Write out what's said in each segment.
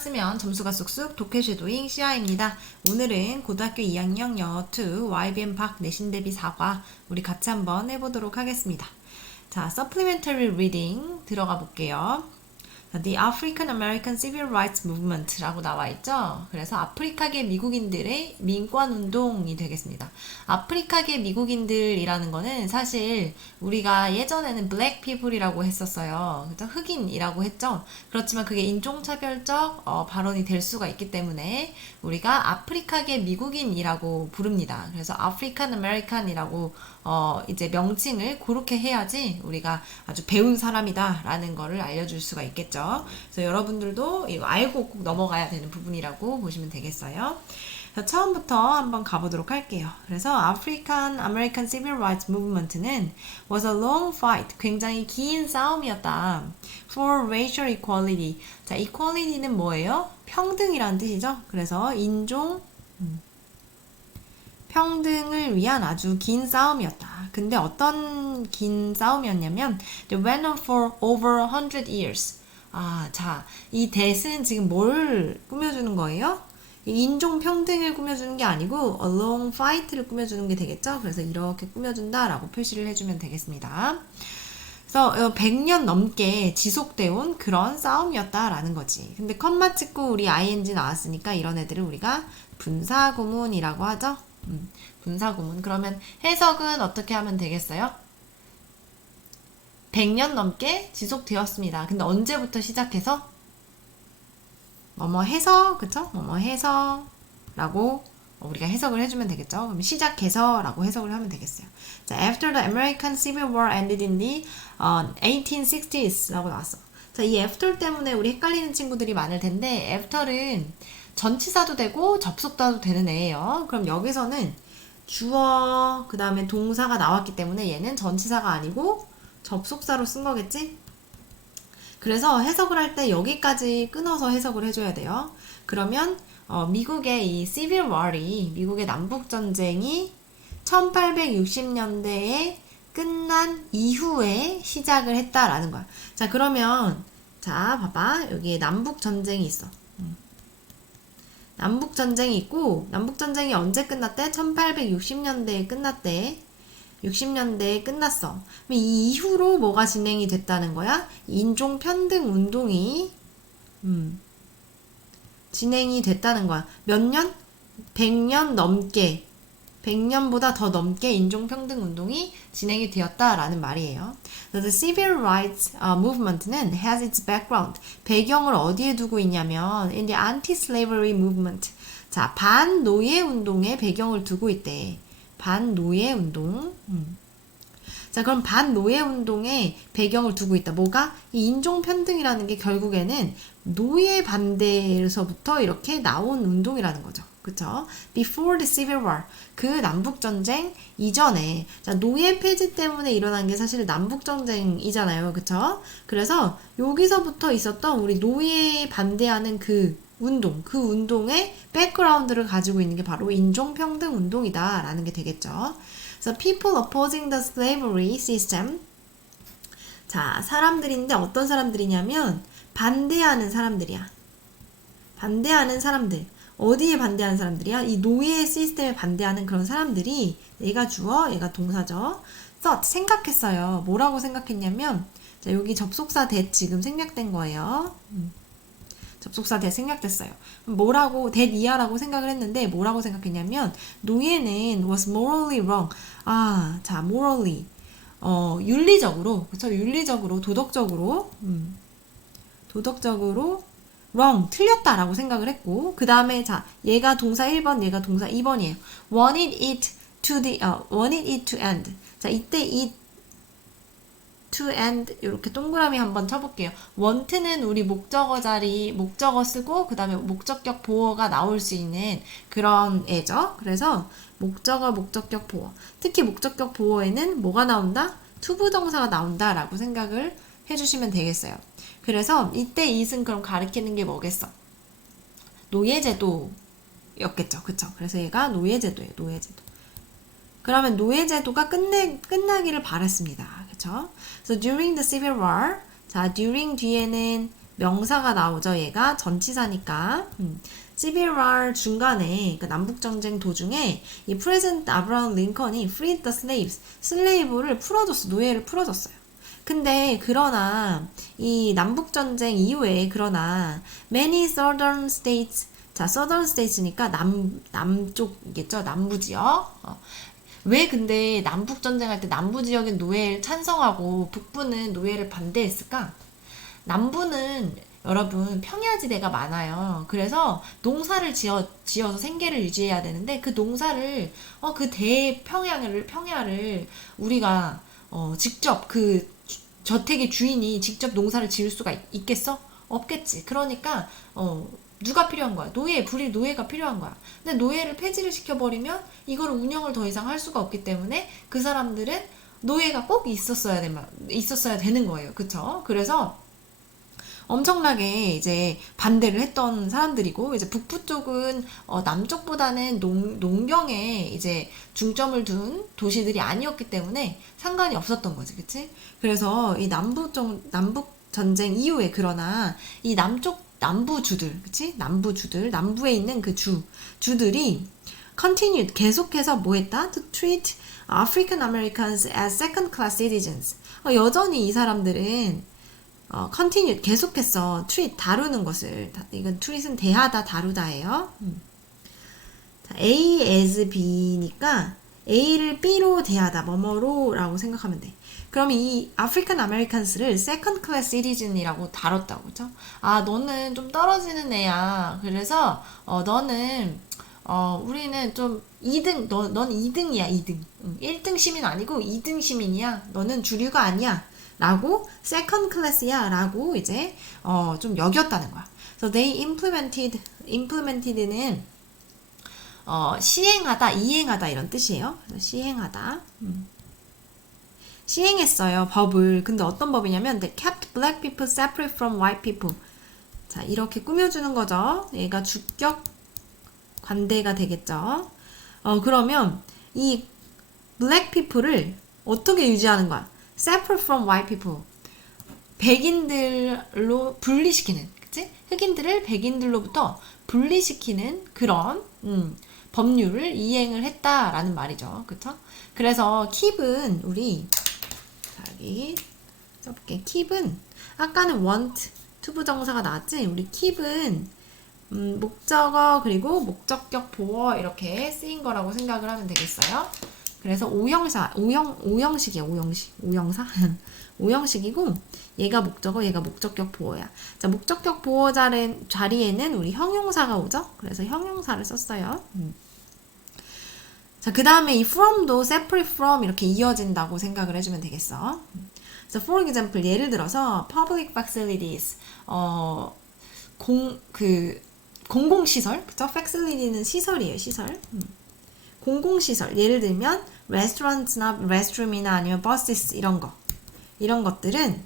끝났으면 점수가 쑥쑥 독해 쉐도잉 시아입니다. 오늘은 고등학교 2학년 영어 2 YBM 박 내신 대비 4과 우리 같이 한번 해보도록 하겠습니다. 자, supplementary reading 들어가 볼게요. The African American Civil Rights Movement라고 나와 있죠. 그래서 아프리카계 미국인들의 민권 운동이 되겠습니다. 아프리카계 미국인들이라는 거는 사실 우리가 예전에는 Black People이라고 했었어요. 그죠? 흑인이라고 했죠. 그렇지만 그게 인종차별적 발언이 될 수가 있기 때문에 우리가 아프리카계 미국인이라고 부릅니다. 그래서 African American이라고 이제 명칭을 그렇게 해야지 우리가 아주 배운 사람이다라는 거를 알려줄 수가 있겠죠. 그래서 여러분들도 이거 알고 꼭 넘어가야 되는 부분이라고 보시면 되겠어요. 처음부터 한번 가보도록 할게요. 그래서 African American Civil Rights Movement는 was a long fight, 굉장히 긴 싸움이었다. For racial equality. 자, equality는 뭐예요? 평등이라는 뜻이죠. 그래서 인종 평등을 위한 아주 긴 싸움이었다. 근데 어떤 긴 싸움이었냐면 It went on for over 100 years. 자, 이 that은 지금 뭘 꾸며주는 거예요? 인종 평등을 꾸며주는 게 아니고 a long fight를 꾸며주는 게 되겠죠? 그래서 이렇게 꾸며준다라고 표시를 해주면 되겠습니다. 그래서 100년 넘게 지속되어 온 그런 싸움이었다라는 거지. 근데 컴마 찍고 우리 ing 나왔으니까 이런 애들을 우리가 분사구문이라고 하죠. 분사구문. 그러면 해석은 어떻게 하면 되겠어요? 100년 넘게 지속되었습니다. 근데 언제부터 시작해서? 뭐뭐 해서, 그쵸? 뭐뭐 해서 라고 우리가 해석을 해주면 되겠죠. 그럼 시작해서 라고 해석을 하면 되겠어요. 자, after the American Civil War ended in the 1860s 라고 나왔어. 자, 이 after 때문에 우리 헷갈리는 친구들이 많을 텐데 after는 전치사도 되고 접속사도 되는 애예요. 그럼 여기서는 주어, 그 다음에 동사가 나왔기 때문에 얘는 전치사가 아니고 접속사로 쓴 거겠지? 그래서 해석을 할 때 여기까지 끊어서 해석을 해줘야 돼요. 그러면 미국의 이 Civil War이, 미국의 남북전쟁이 1860년대에 끝난 이후에 시작을 했다라는 거야. 자, 그러면 자, 봐봐. 여기에 남북전쟁이 있어. 남북전쟁이 있고 남북전쟁이 언제 끝났대? 1860년대에 끝났대. 60년대에 끝났어. 이 이후로 뭐가 진행이 됐다는 거야? 인종평등 운동이 진행이 됐다는 거야. 몇 년? 100년 넘게, 100년보다 더 넘게 인종평등 운동이 진행이 되었다라는 말이에요. The Civil Rights Movement는 has its background. 배경을 어디에 두고 있냐면 in the anti-slavery movement. 자, 반노예 운동의 배경을 두고 있대. 반노예 운동. 자, 그럼 반노예 운동의 배경을 두고 있다. 뭐가? 이 인종평등이라는 게 결국에는 노예 반대에서부터 이렇게 나온 운동이라는 거죠. 그쵸? Before the Civil War. 그 남북전쟁 이전에. 자, 노예 폐지 때문에 일어난 게 사실 남북전쟁이잖아요. 그쵸? 그래서 여기서부터 있었던 우리 노예 반대하는 그 운동의 백그라운드를 가지고 있는 게 바로 인종평등 운동이다 라는 게 되겠죠. 그래서 people opposing the slavery system. 자, 사람들인데 어떤 사람들이냐면 반대하는 사람들이야. 반대하는 사람들. 어디에 반대하는 사람들이야? 이 노예 시스템에 반대하는 그런 사람들이 얘가 주어, 얘가 동사죠. thought, 생각했어요. 뭐라고 생각했냐면 자, 여기 접속사 that 지금 생략된 거예요. 접속사 that 생략됐어요. 뭐라고 that 이하라고 생각을 했는데 뭐라고 생각했냐면 노예는 was morally wrong. 자, morally 윤리적으로, 그쵸? 윤리적으로, 도덕적으로 wrong, 틀렸다라고 생각을 했고, 그 다음에 자, 얘가 동사 1번, 얘가 동사 2번이에요. wanted it to end. 자, 이때 it to end 이렇게 동그라미 한번 쳐볼게요. want는 우리 목적어 자리, 목적어 쓰고 그 다음에 목적격 보어가 나올 수 있는 그런 애죠. 그래서 목적어, 목적격 보어. 특히 목적격 보어에는 뭐가 나온다? 투부정사가 나온다라고 생각을 해주시면 되겠어요. 그래서 이때 it은 그럼 가리키는 게 뭐겠어? 노예제도였겠죠. 그쵸? 그래서 얘가 노예제도예요. 노예제도. 그러면 노예제도가 끝나기를 바랐습니다. 그쵸? So during the Civil War, 자, during 뒤에는 명사가 나오죠. 얘가 전치사니까. Civil War 중간에 그 남북전쟁 도중에 이 프레젠트 아브라함 링컨이 freed the slaves, 슬레이브를 풀어줬어. 노예를 풀어줬어요. 근데 그러나 이 남북전쟁 이후에 그러나 many southern states, 자 southern states니까 남쪽이겠죠. 남부 지역. 왜 근데 남북 전쟁할 때 남부 지역인 노예를 찬성하고 북부는 노예를 반대했을까? 남부는 여러분 평야지대가 많아요. 그래서 농사를 지어서 생계를 유지해야 되는데 그 농사를 그 평야를 우리가 직접 그 저택의 주인이 직접 농사를 지을 수가 있겠어? 없겠지. 그러니까 누가 필요한 거야? 노예가 필요한 거야. 근데 노예를 폐지를 시켜버리면 이거를 운영을 더 이상 할 수가 없기 때문에 그 사람들은 노예가 꼭 있었어야 되는 거예요. 그쵸? 그래서 엄청나게 이제 반대를 했던 사람들이고, 이제 북부 쪽은 남쪽보다는 농경에 이제 중점을 둔 도시들이 아니었기 때문에 상관이 없었던 거지, 그치? 그래서 이 남북 전쟁 이후에 그러나 이 남부주들, 그치? 남부에 있는 그 주들이 continued, 계속해서 뭐 했다? To treat African Americans as second class citizens. 여전히 이 사람들은 continued, 계속해서 treat, 다루는 것을, 이건 treat은 대하다, 다루다예요. 자, A as B니까 A를 B로 대하다, 뭐뭐로라고 생각하면 돼. 그럼 이 아프리칸 아메리칸스를 세컨드 클래스 시티즌이라고 다뤘다고, 그죠? 아, 너는 좀 떨어지는 애야. 그래서 너는 우리는 좀 2등, 넌 2등이야, 2등. 1등 시민 아니고 2등 시민이야. 너는 주류가 아니야. 라고 세컨드 클래스야 라고 이제 좀 여겼다는 거야. So they implemented는 시행하다, 이행하다 이런 뜻이에요. 시행하다. 시행했어요, 법을. 근데 어떤 법이냐면 they kept black people separate from white people. 자, 이렇게 꾸며주는 거죠. 얘가 주격 관대가 되겠죠. 그러면 이 black people을 어떻게 유지하는 거야? separate from white people. 백인들로 분리시키는, 그치? 흑인들을 백인들로부터 분리시키는 그런 법률을 이행을 했다라는 말이죠. 그쵸? 그래서 keep은 우리 여기 써볼게. keep은 아까는 want, 투부정사가 나왔지? 우리 keep은 목적어 그리고 목적격 보어 이렇게 쓰인 거라고 생각을 하면 되겠어요. 그래서 오형식이야, 오형사? 오형식이고, 얘가 목적어, 얘가 목적격 보어야. 자, 목적격 보어 자리에는 우리 형용사가 오죠? 그래서 형용사를 썼어요. 자, 그 다음에 이 from도 separate from 이렇게 이어진다고 생각을 해주면 되겠어. 자, for example, 예를 들어서 public facilities, 공공시설, 그쵸? facility는 시설이에요, 시설. 공공시설, 예를 들면 restaurants나 restroom이나 아니면 buses 이런 것들은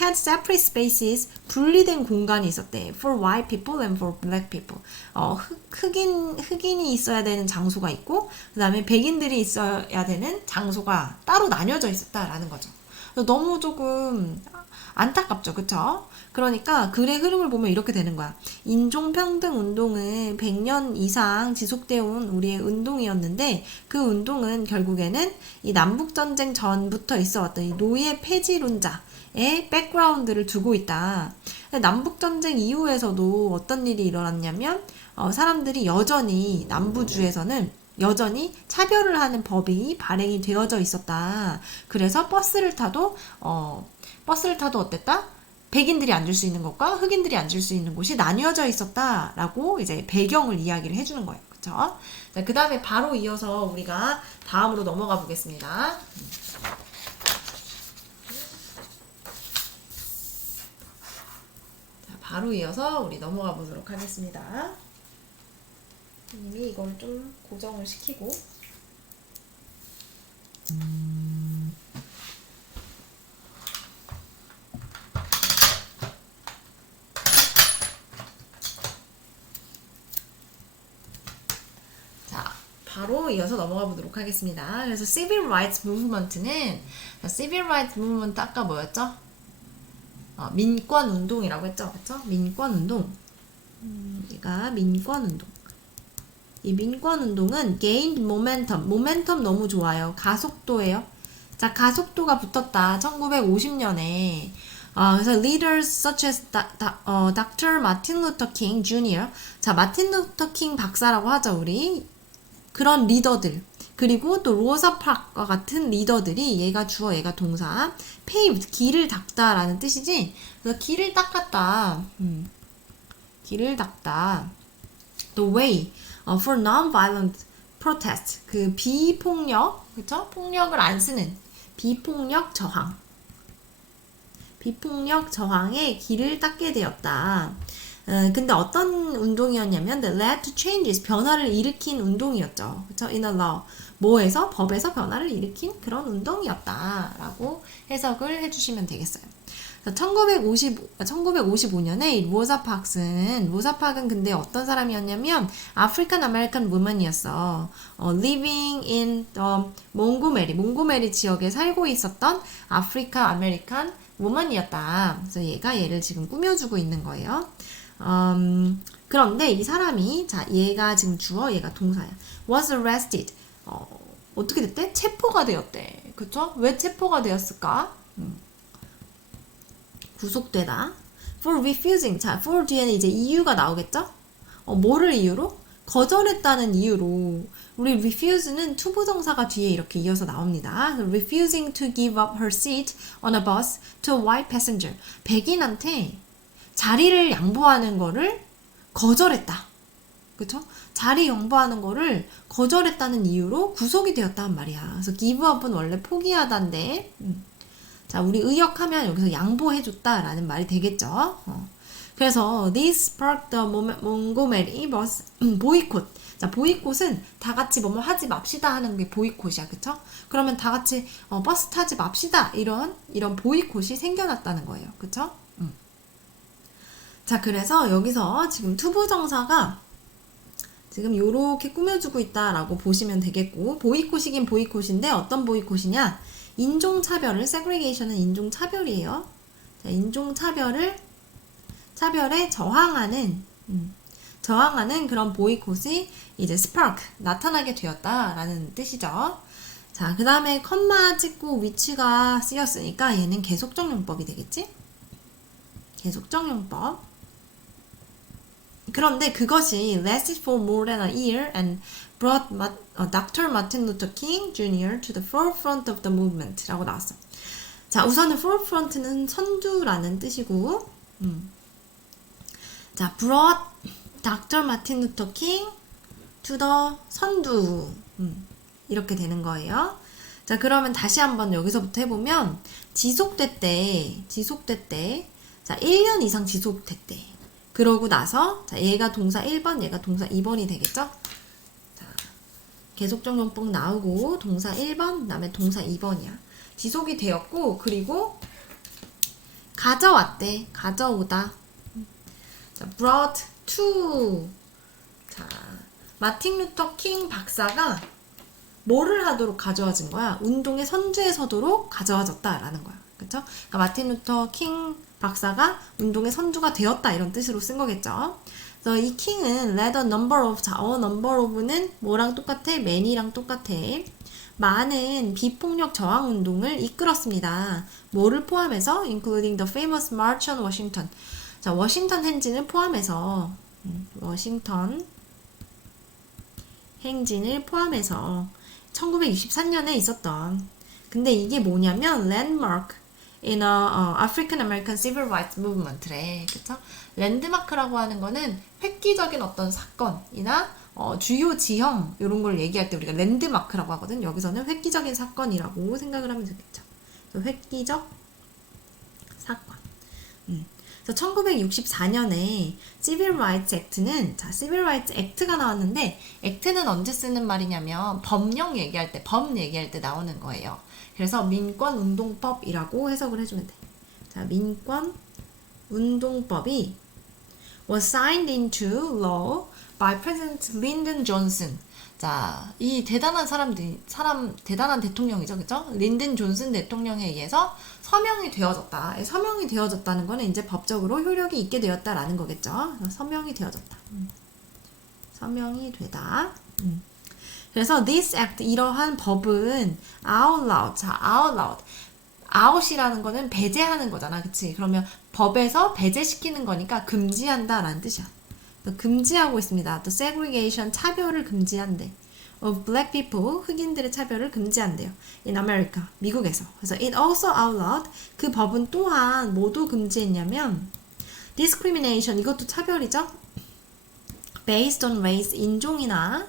had separate spaces, 분리된 공간이 있었대. for white people and for black people. 흑인이 있어야 되는 장소가 있고 그 다음에 백인들이 있어야 되는 장소가 따로 나뉘어져 있었다라는 거죠. 너무 조금 안타깝죠, 그쵸? 그러니까 글의 흐름을 보면 이렇게 되는 거야. 인종평등 운동은 100년 이상 지속되어 온 우리의 운동이었는데 그 운동은 결국에는 이 남북전쟁 전부터 있어왔던 이 노예 폐지론자의 백그라운드를 두고 있다. 남북전쟁 이후에서도 어떤 일이 일어났냐면 사람들이 여전히 남부주에서는 여전히 차별을 하는 법이 발행이 되어져 있었다. 그래서 버스를 타도 어땠다? 백인들이 앉을 수 있는 곳과 흑인들이 앉을 수 있는 곳이 나뉘어져 있었다라고 이제 배경을 이야기를 해주는 거예요. 그쵸? 자, 그 다음에 바로 이어서 우리가 다음으로 넘어가 보겠습니다. 자, 바로 이어서 우리 넘어가 보도록 하겠습니다. 님이 이걸 좀 고정을 시키고 바로 이어서 넘어가 보도록 하겠습니다. 그래서 Civil Rights Movement는 Civil Rights Movement 아까 뭐였죠? 민권 운동이라고 했죠, 그렇죠? 민권 운동. 얘가 민권 운동. 이 민권 운동은 gained momentum. 모멘텀 너무 좋아요. 가속도예요. 자, 가속도가 붙었다. 1950년에. 그래서 leaders such as Dr. Martin Luther King Jr. 자, 마틴 루터 킹 박사라고 하죠, 우리. 그런 리더들. 그리고 또 로사 파크와 같은 리더들이 얘가 주어, 얘가 동사. paved, 길을 닦다라는 뜻이지. 그래서 길을 닦았다. 길을 닦다. The way for non-violent protest. 그 비폭력, 그쵸? 폭력을 안 쓰는 비폭력 저항. 비폭력 저항의 길을 닦게 되었다. 근데 어떤 운동이었냐면 the led to changes, 변화를 일으킨 운동이었죠. 그쵸? In a law. 뭐에서? 법에서 변화를 일으킨 그런 운동이었다라고 해석을 해주시면 되겠어요. 1955년에 로사 파크는 근데 어떤 사람이었냐면 아프리칸 아메리칸 우먼이었어. living in 몽고메리 지역에 살고 있었던 아프리카 아메리칸 우먼이었다. 그래서 얘를 지금 꾸며주고 있는 거예요. 그런데 이 사람이, 자, 얘가 지금 주어, 얘가 동사야. was arrested. 어떻게 됐대? 체포가 되었대. 그쵸? 왜 체포가 되었을까? 구속되다. for refusing. 자, for 뒤에는 이제 이유가 나오겠죠? 뭐를 이유로? 거절했다는 이유로. 우리 refuse는 투부정사가 뒤에 이렇게 이어서 나옵니다. refusing to give up her seat on a bus to a white passenger. 백인한테 자리를 양보하는 거를 거절했다. 그쵸? 자리 양보하는 거를 거절했다는 이유로 구속이 되었단 말이야. 그래서 give up은 원래 포기하다인데, 자, 우리 의역하면 여기서 양보해줬다라는 말이 되겠죠. 그래서 this sparked the Montgomery bus boycott. 자, 보이콧은 다 같이 뭐뭐 하지 맙시다 하는 게 보이콧이야, 그쵸? 그러면 다 같이 버스 타지 맙시다 이런 보이콧이 생겨났다는 거예요, 그쵸? 자, 그래서 여기서 지금 투부정사가 지금 요렇게 꾸며주고 있다라고 보시면 되겠고, 보이콧이긴 보이콧인데 어떤 보이콧이냐? 인종차별을, segregation은 인종차별이에요. 자, 인종차별에 저항하는 그런 보이콧이 이제 spark, 나타나게 되었다라는 뜻이죠. 자, 그 다음에 컴마 찍고 위치가 쓰였으니까 얘는 계속적 용법이 되겠지? 계속적 용법. 그런데 그것이 lasted for more than a year and brought Dr. Martin Luther King Jr. to the forefront of the movement 라고 나왔어. 자, 우선은 forefront는 선두라는 뜻이고, 자, brought Dr. Martin Luther King to the 선두. 이렇게 되는 거예요. 자, 그러면 다시 한번 여기서부터 해보면, 지속됐대. 자, 1년 이상 지속됐대. 그러고 나서, 자, 얘가 동사 1번, 얘가 동사 2번이 되겠죠? 자, 계속적 용법 나오고, 동사 1번, 그 다음에 동사 2번이야. 지속이 되었고, 그리고, 가져왔대. 가져오다. 자, brought to. 자, 마틴 루터 킹 박사가 뭐를 하도록 가져와진 거야? 운동의 선두에 서도록 가져와졌다라는 거야. 그쵸? 그러니까 마틴 루터 킹 박사가 운동의 선두가 되었다 이런 뜻으로 쓴 거겠죠. 그래서 이 킹은 led a number of. 자, number of는 뭐랑 똑같아? many랑 똑같아. 많은 비폭력 저항 운동을 이끌었습니다. 뭐를 포함해서? including the famous March on Washington. 자, 워싱턴 행진을 포함해서, 워싱턴 행진을 포함해서 1963년에 있었던. 근데 이게 뭐냐면 landmark in a African American Civil Rights Movement래. 그쵸? 랜드마크라고 하는 거는 획기적인 어떤 사건이나 주요 지형 이런 걸 얘기할 때 우리가 랜드마크라고 하거든. 여기서는 획기적인 사건이라고 생각을 하면 되겠죠. 획기적 사건. 그래서 1964년에 Civil Rights Act는, 자, Civil Rights Act가 나왔는데, Act는 언제 쓰는 말이냐면 법령 얘기할 때, 법 얘기할 때 나오는 거예요. 그래서 민권운동법이라고 해석을 해주면 돼. 자, 민권운동법이 was signed into law by President Lyndon Johnson. 자, 이 대단한 대단한 대통령이죠. 그죠? 린든 존슨 대통령에 의해서 서명이 되어졌다. 서명이 되어졌다는 거는 이제 법적으로 효력이 있게 되었다라는 거겠죠. 서명이 되어졌다. 서명이 되다. 그래서 this act, 이러한 법은 out loud. 자, out loud. out이라는 거는 배제하는 거잖아. 그치? 그러면 법에서 배제시키는 거니까 금지한다라는 뜻이야. 금지하고 있습니다. The segregation, 차별을 금지한대. Of black people, 흑인들의 차별을 금지한대요. In America, 미국에서. 그래서 it also outlawed, 그 법은 또한 모두 금지했냐면 discrimination, 이것도 차별이죠. Based on race, 인종이나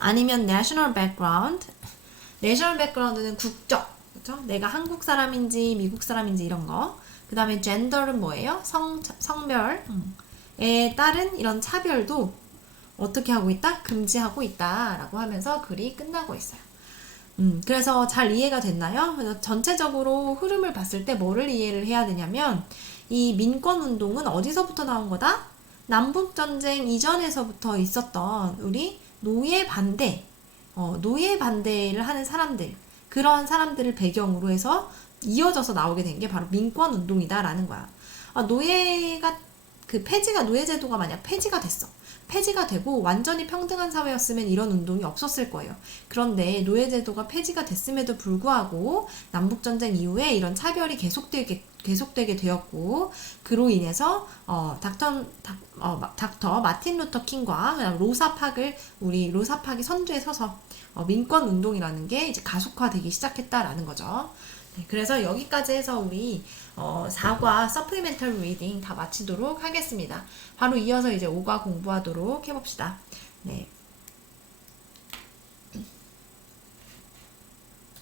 아니면 national background. national background는 국적, 그렇죠? 내가 한국 사람인지 미국 사람인지 이런 거. 그 다음에 gender는 뭐예요? 성별. 에 따른 이런 차별도 어떻게 하고 있다? 금지하고 있다라고 하면서 글이 끝나고 있어요. 그래서 잘 이해가 됐나요? 그래서 전체적으로 흐름을 봤을 때 뭐를 이해를 해야 되냐면 이 민권운동은 어디서부터 나온 거다? 남북전쟁 이전에서부터 있었던 우리 노예 반대를 하는 사람들, 그런 사람들을 배경으로 해서 이어져서 나오게 된 게 바로 민권운동이다라는 거야. 노예가 노예제도가 만약 폐지가 됐어. 폐지가 되고 완전히 평등한 사회였으면 이런 운동이 없었을 거예요. 그런데 노예제도가 폐지가 됐음에도 불구하고 남북전쟁 이후에 이런 차별이 계속되게 되었고, 그로 인해서 닥터 마틴 루터 킹과 그다음 우리 로사 팍이 선두에 서서 민권 운동이라는 게 이제 가속화되기 시작했다라는 거죠. 네, 그래서 여기까지 해서 우리 4과 supplemental reading 다 마치도록 하겠습니다. 바로 이어서 이제 5과 공부하도록 해봅시다. 네.